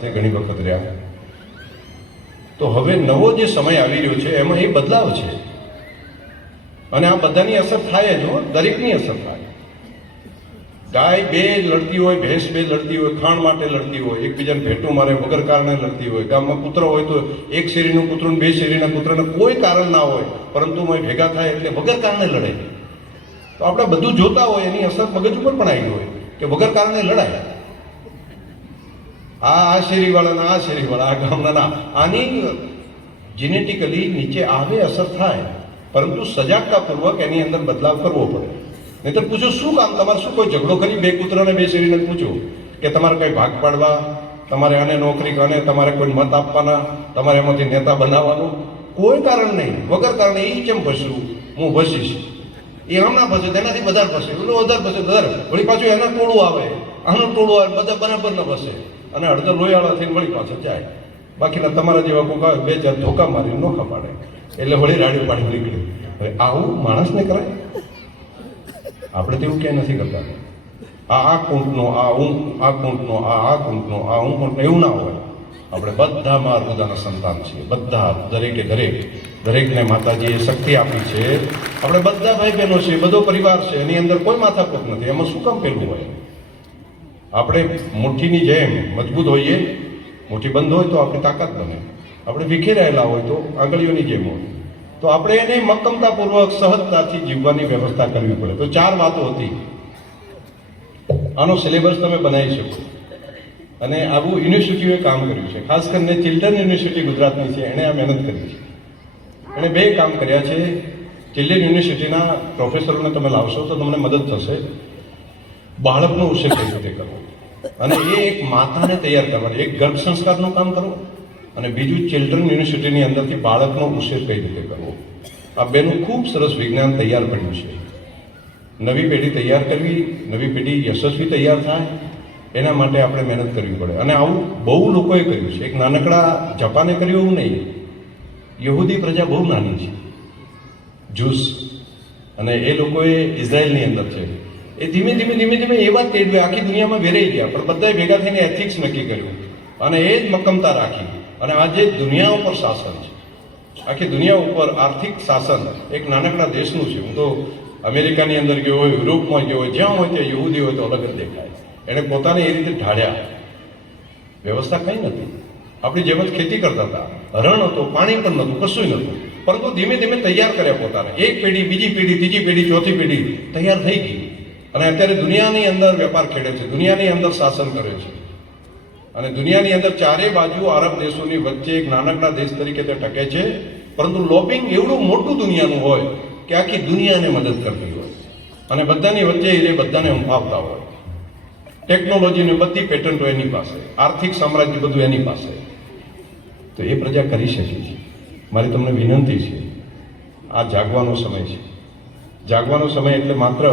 સાથે ઘણી વખત રહ્યા તો હવે નવો જે સમય આવી રહ્યો છે એમાં એ બદલાવ છે અને આ બધાની અસર થાય જ દરેકની અસર થાય ગાય બે લડતી હોય ભેંસ બે લડતી હોય ખાણ માટે લડતી હોય એકબીજાને ભેટો મારે વગર કારણે લડતી હોય ગામમાં કૂતરો હોય તો એક શેરીનું કૂતરું બે શેરીના કૂતરાને કોઈ કારણ ના હોય પરંતુ એ ભેગા થાય એટલે વગર કારણે લડે તો આપણે બધું જોતા હોય એની અસર મગજ ઉપર પણ આવી હોય કે વગર કારણે લડાય આ આ શેરીવાળાના આ શેરીવાળા આ ગામડાના આની જીનેટિકલી નીચે આવે અસર થાય પરંતુ સજાગતાપૂર્વક એની અંદર બદલાવ કરવો પડે નહીં તો પૂછો શું કામ તમારે શું કોઈ ઝઘડો કરી બે કૂતરાને બે શેરીને પૂછો કે તમારે કંઈ ભાગ પાડવા તમારે આને નોકરી આને તમારે કોઈ મત આપવાના તમારે એમાંથી નેતા બનાવવાનું કોઈ કારણ નહીં વગર કારણે એ કેમ ભસવું હું ભસીશ એ આમ ના ભસે તેનાથી વધારે ભસે એટલું વધારે ભસે વધારે વળી પાછું એના ટોળું આવે આનું ટોળું આવે બધા બરાબર ન ભસે અને અડધા લોહીવાળા થઈને વળી પાછો જાય બાકીના તમારા જેવા કોકા બે ચાર ધોકા મારી નોખા ખપાડે એટલે વળી રાડી પાડી નીકળી આવું માણસને કરાય આપણે તેવું ક્યાંય નથી કરતા આ આ કુંટનો આ ઊંઘ આ કુંટનો આ આ કુંટનો આ હું કુંટનો એવું ના હોય આપણે બધામાં પોતાના સંતાન છીએ બધા દરેકે દરેક દરેકને માતાજીએ શક્તિ આપી છે આપણે બધા ભાઈ બહેનો છે બધો પરિવાર છે એની અંદર કોઈ માથાકૂટ નથી એમાં શું કામ પેલું હોય આપણે મુઠ્ઠીની જેમ મજબૂત હોઈએ મુઠ્ઠી બંધ હોય તો આપણી તાકાત બને આપણે રહેલા હોય તો આંગળીઓની જેમ હોય તો આપણે એને મક્કમતાપૂર્વક સહજતાથી જીવવાની વ્યવસ્થા કરવી પડે તો ચાર વાતો હતી આનો સિલેબસ તમે બનાવી શકો અને આવું યુનિવર્સિટીઓએ કામ કર્યું છે ખાસ કરીને ચિલ્ડ્રન યુનિવર્સિટી ગુજરાતની છે એણે આ મહેનત કરી છે એણે બે કામ કર્યા છે ચિલ્ડ્રન યુનિવર્સિટીના પ્રોફેસરોને તમે લાવશો તો તમને મદદ થશે બાળકનો ઉછેર કઈ રીતે કરવો અને એ એક માતાને તૈયાર કરવાની એક ગર્ભ સંસ્કારનું કામ કરવું અને બીજું ચિલ્ડ્રન યુનિવર્સિટીની અંદરથી બાળકનો ઉછેર કઈ રીતે કરવો આ બેનું ખૂબ સરસ વિજ્ઞાન તૈયાર પડ્યું છે નવી પેઢી તૈયાર કરવી નવી પેઢી યશસ્વી તૈયાર થાય એના માટે આપણે મહેનત કરવી પડે અને આવું બહુ લોકોએ કર્યું છે એક નાનકડા જપાને કર્યું એવું નહીં યહૂદી પ્રજા બહુ નાની છે જૂસ અને એ લોકોએ ઇઝરાયલની અંદર છે એ ધીમે ધીમે ધીમે ધીમે એવા જ તેડવે આખી દુનિયામાં વેરાઈ ગયા પણ બધાએ ભેગા થઈને એથિક્સ નક્કી કર્યું અને એ જ મક્કમતા રાખી અને આજે દુનિયા ઉપર શાસન છે આખી દુનિયા ઉપર આર્થિક શાસન એક નાનકડા દેશનું છે હું તો અમેરિકાની અંદર ગયો હોય યુરોપમાં ગયો હોય જ્યાં હોય ત્યાં યહૂદી હોય તો અલગ જ દેખાય એણે પોતાને એ રીતે ઢાળ્યા વ્યવસ્થા કંઈ નથી આપણી જેમ જ ખેતી કરતા હતા હરણ હતો પાણી પણ નહોતું કશું નહોતું પરંતુ ધીમે ધીમે તૈયાર કર્યા પોતાને એક પેઢી બીજી પેઢી ત્રીજી પેઢી ચોથી પેઢી તૈયાર થઈ ગઈ અને અત્યારે દુનિયાની અંદર વેપાર ખેડે છે દુનિયાની અંદર શાસન કરે છે અને દુનિયાની અંદર ચારે બાજુ આરબ દેશોની વચ્ચે એક નાનકડા દેશ તરીકે તે ટકે છે પરંતુ લોબિંગ એવડું મોટું દુનિયાનું હોય કે આખી દુનિયાને મદદ કરતી હોય અને બધાની વચ્ચે એ બધાને ઉંફાવતા હોય ટેકનોલોજીની બધી પેટન્ટો એની પાસે આર્થિક સામ્રાજ્ય બધું એની પાસે તો એ પ્રજા કરી શકે છે મારી તમને વિનંતી છે આ જાગવાનો સમય છે જાગવાનો સમય એટલે માત્ર